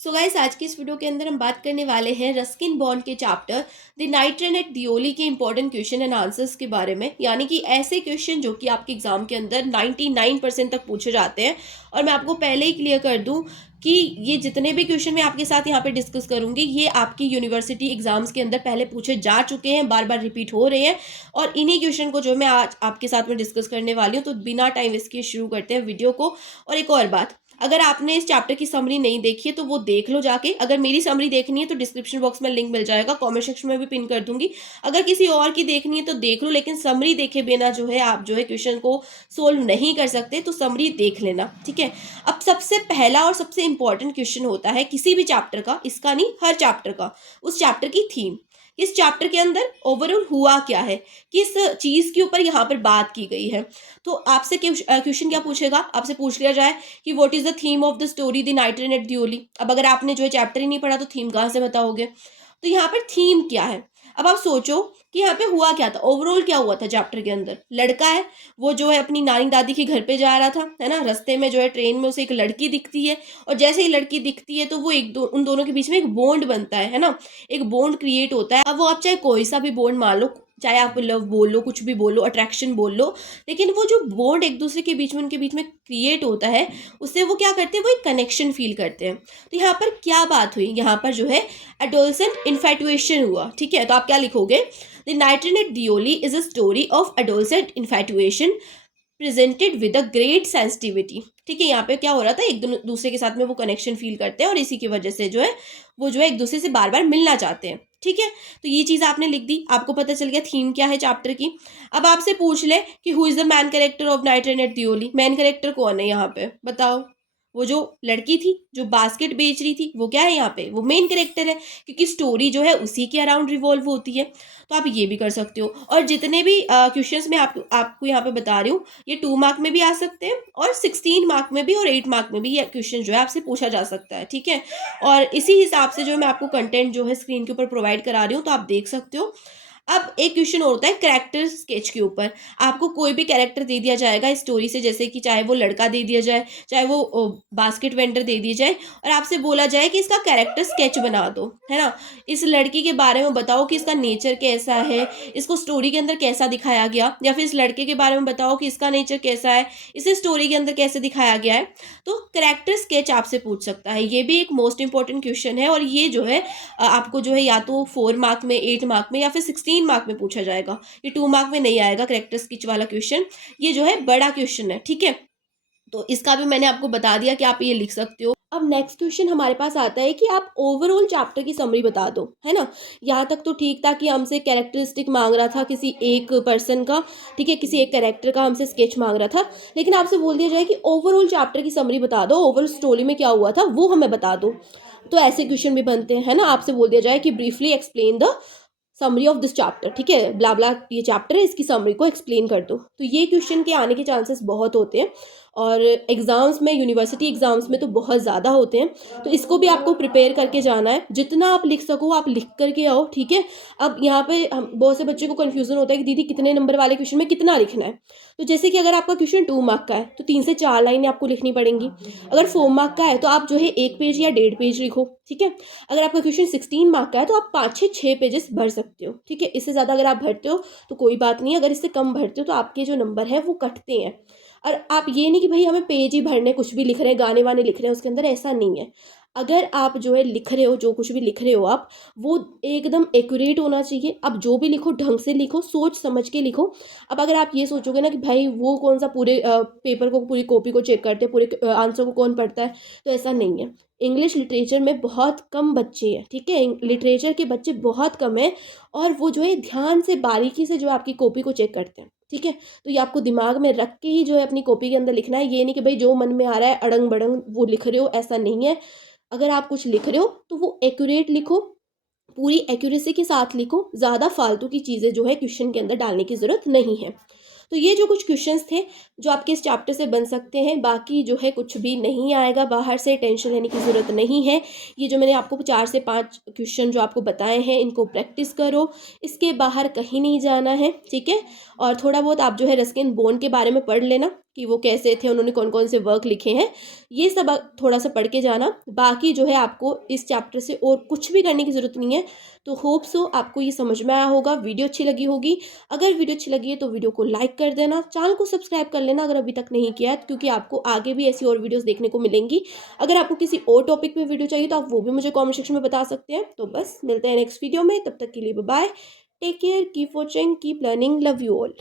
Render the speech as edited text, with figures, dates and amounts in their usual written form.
So guys, आज की इस वीडियो के अंदर हम बात करने वाले हैं रस्किन बॉन्ड के chapter the night train at Deoli के इंपॉर्टेंट क्वेश्चन एंड आंसर्स के बारे में। यानी कि ऐसे क्वेश्चन जो कि आपके एग्जाम के अंदर 99% तक पूछे जाते हैं। और मैं आपको पहले ही क्लियर कर दूं कि ये जितने भी क्वेश्चन मैं आपके साथ यहाँ पे डिस्कस करूंगी, ये आपकी यूनिवर्सिटी एग्जाम्स के अंदर पहले पूछे जा चुके हैं, बार बार रिपीट हो रहे हैं। और इन्हीं क्वेश्चन को जो मैं आज आपके साथ में डिस्कस करने वाली हूँ, तो बिना टाइम वेस्ट किए शुरू करते हैं वीडियो को। और एक और बात, अगर आपने इस चैप्टर की समरी नहीं देखी है तो वो देख लो जाके। अगर मेरी समरी देखनी है तो डिस्क्रिप्शन बॉक्स में लिंक मिल जाएगा, कमेंट सेक्शन में भी पिन कर दूंगी। अगर किसी और की देखनी है तो देख लो, लेकिन समरी देखे बिना जो है आप जो है क्वेश्चन को सोल्व नहीं कर सकते, तो समरी देख लेना, ठीक है। अब सबसे पहला और सबसे इंपॉर्टेंट क्वेश्चन होता है किसी भी चैप्टर का, इसका नहीं हर चैप्टर का, उस चैप्टर की थीम। इस चैप्टर के अंदर ओवरऑल हुआ क्या है, किस चीज के ऊपर यहाँ पर बात की गई है। तो आपसे क्वेश्चन क्या पूछेगा, आपसे पूछ लिया जाए कि what is the theme of the story the night train at Deoli. अब अगर आपने जो है चैप्टर ही नहीं पढ़ा तो थीम कहाँ से बताओगे। तो यहाँ पर थीम क्या है। अब आप सोचो कि यहाँ पे हुआ क्या था, ओवरऑल क्या हुआ था चैप्टर के अंदर। लड़का है, वो जो है अपनी नानी दादी के घर पे जा रहा था, है ना। रास्ते में जो है ट्रेन में उसे एक लड़की दिखती है, और जैसे ही लड़की दिखती है तो वो उन दोनों के बीच में एक बॉन्ड बनता है ना। एक बॉन्ड क्रिएट होता है। अब वो आप चाहे कोई सा भी बॉन्ड मान लो, चाहे आप लव बोल लो, कुछ भी बोल लो, अट्रैक्शन बोल लो, लेकिन वो जो बॉन्ड एक दूसरे के बीच में उनके बीच में क्रिएट होता है, उससे वो क्या करते हैं, वो एक कनेक्शन फील करते हैं। तो यहाँ पर क्या बात हुई, यहाँ पर जो है एडोलसेंट इन्फैटुएशन हुआ, ठीक है। तो आप क्या लिखोगे, the night train at Deoli is a story of adolescent infatuation presented with a great sensitivity. ठीक है, यहाँ पे क्या हो रहा था, एक दूसरे के साथ में वो कनेक्शन फील करते हैं और इसी की वजह से जो है वो जो है एक दूसरे से बार बार मिलना चाहते हैं, ठीक है। तो ये चीज आपने लिख दी, आपको पता चल गया थीम क्या है चैप्टर की। अब आपसे पूछ ले कि who is the main character of night train at Deoli. Main character कौन है यहाँ पे, बताओ। वो जो लड़की थी जो बास्केट बेच रही थी, वो क्या है यहाँ पे, वो मेन कैरेक्टर है, क्योंकि स्टोरी जो है उसी के अराउंड रिवॉल्व होती है। तो आप ये भी कर सकते हो। और जितने भी क्वेश्चंस मैं आपको यहाँ पे बता रही हूँ, ये 2 मार्क में भी आ सकते हैं, और 16 मार्क में भी, और 8 मार्क में भी ये क्वेश्चन जो है आपसे पूछा जा सकता है, ठीक है। और इसी हिसाब से जो है मैं आपको कंटेंट जो है स्क्रीन के ऊपर प्रोवाइड करा रही हूँ, तो आप देख सकते हो। अब एक क्वेश्चन होता है कैरेक्टर स्केच के ऊपर। आपको कोई भी कैरेक्टर दे दिया जाएगा इस स्टोरी से, जैसे कि चाहे वो लड़का दे दिया जाए, चाहे वो बास्केट वेंडर दे दिया जाए, और आपसे बोला जाए कि इसका कैरेक्टर स्केच बना दो, है ना। इस लड़की के बारे में बताओ कि इसका नेचर कैसा है, इसको स्टोरी के अंदर कैसा दिखाया गया, या फिर इस लड़के के बारे में बताओ कि इसका नेचर कैसा है, इसे स्टोरी के अंदर कैसे दिखाया गया है। तो कैरेक्टर स्केच आपसे पूछ सकता है, ये भी एक मोस्ट इंपॉर्टेंट क्वेश्चन है। और ये जो है आपको जो है या तो 4 मार्क में, 8 मार्क में, या फिर 16 मार्क में पूछा जाएगा। ये 2 मार्क में नहीं आएगा कैरेक्टर स्केच वाला क्वेश्चन, ये जो है बड़ा क्वेश्चन है, ठीक है। तो इसका भी मैंने आपको बता दिया कि आप ये लिख सकते हो। अब नेक्स्ट क्वेश्चन हमारे पास आता है कि आप ओवरऑल चैप्टर की समरी बता दो, है ना। यहाँ तक तो ठीक था कि हमसे कैरेक्टरिस्टिक मांग रहा था किसी एक पर्सन का, ठीक है, किसी एक कैरेक्टर का हमसे स्केच मांग रहा था। लेकिन आपसे बोल दिया जाए कि ओवरऑल चैप्टर की समरी बता दो, ओवरऑल स्टोरी में क्या हुआ था वो हमें बता दो। तो ऐसे क्वेश्चन भी बनते हैं, है ना। आपसे बोल दिया जाए कि briefly explain the summary of this chapter, ठीक है, ब्ला ब्ला ये चैप्टर है, इसकी समरी को एक्सप्लेन कर दो। तो ये क्वेश्चन के आने के चांसेस बहुत होते हैं, और एग्जाम्स में, यूनिवर्सिटी एग्जाम्स में तो बहुत ज़्यादा होते हैं। तो इसको भी आपको प्रिपेयर करके जाना है, जितना आप लिख सको आप लिख करके आओ, ठीक है। अब यहाँ पे हम बहुत से बच्चों को कन्फ्यूजन होता है कि दीदी कितने नंबर वाले क्वेश्चन में कितना लिखना है। तो जैसे कि अगर आपका क्वेश्चन 2 मार्क का है तो 3 से 4 लाइनें आपको लिखनी पड़ेंगी। अगर 4 मार्क का है तो आप जो है 1 पेज या 1.5 पेज लिखो, ठीक है। अगर आपका क्वेश्चन 16 मार्क का है तो आप 5 से 6 पेजेस भर सकते हो, ठीक है। इससे ज़्यादा अगर आप भरते हो तो कोई बात नहीं, अगर इससे कम भरते हो तो आपके जो नंबर है वो कटते हैं। और आप ये नहीं कि भाई हमें पेज ही भरने, कुछ भी लिख रहे हैं, गाने वाने लिख रहे हैं उसके अंदर, ऐसा नहीं है। अगर आप जो है लिख रहे हो, जो कुछ भी लिख रहे हो आप, वो एकदम एक्यूरेट होना चाहिए। आप जो भी लिखो ढंग से लिखो, सोच समझ के लिखो। अब अगर आप ये सोचोगे ना कि भाई वो कौन सा पूरे पेपर को, पूरी कॉपी को चेक करते हैं, पूरे आंसर को कौन पढ़ता है, तो ऐसा नहीं है। इंग्लिश लिटरेचर में बहुत कम बच्चे हैं, ठीक है, लिटरेचर के बच्चे बहुत कम हैं, और वो जो है ध्यान से बारीकी से जो आपकी कॉपी को चेक करते हैं, ठीक है। तो ये आपको दिमाग में रख के ही जो है अपनी कॉपी के अंदर लिखना है। ये नहीं कि भाई जो मन में आ रहा है अड़ंग बड़ंग वो लिख रहे हो, ऐसा नहीं है। अगर आप कुछ लिख रहे हो तो वो एक्यूरेट लिखो, पूरी एक्यूरेसी के साथ लिखो। ज़्यादा फालतू की चीज़ें जो है क्वेश्चन के अंदर डालने की ज़रूरत नहीं है। तो ये जो कुछ क्वेश्चंस थे जो आपके इस चैप्टर से बन सकते हैं, बाकी जो है कुछ भी नहीं आएगा बाहर से, टेंशन लेने की ज़रूरत नहीं है। ये जो मैंने आपको 4 से 5 क्वेश्चन जो आपको बताए हैं, इनको प्रैक्टिस करो, इसके बाहर कहीं नहीं जाना है, ठीक है। और थोड़ा बहुत आप जो है रस्किन बॉन्ड के बारे में पढ़ लेना, कि वो कैसे थे, उन्होंने कौन-कौन से वर्क लिखे हैं, ये सब थोड़ा-सा पढ़ के जाना। बाकी जो है आपको इस चैप्टर से और कुछ भी करने की ज़रूरत नहीं है। तो होप सो आपको ये समझ में आया होगा, वीडियो अच्छी लगी होगी। अगर वीडियो अच्छी लगी है तो वीडियो को लाइक कर देना, चैनल को सब्सक्राइब कर लेना अगर अभी तक नहीं किया है, क्योंकि आपको आगे भी ऐसी और वीडियोज़ देखने को मिलेंगी। अगर आपको किसी और टॉपिक पे वीडियो चाहिए तो आप वो भी मुझे कमेंट सेक्शन में बता सकते हैं। तो बस मिलते हैं नेक्स्ट वीडियो में, तब तक के लिए bye bye, take care, keep watching, keep learning, love you all.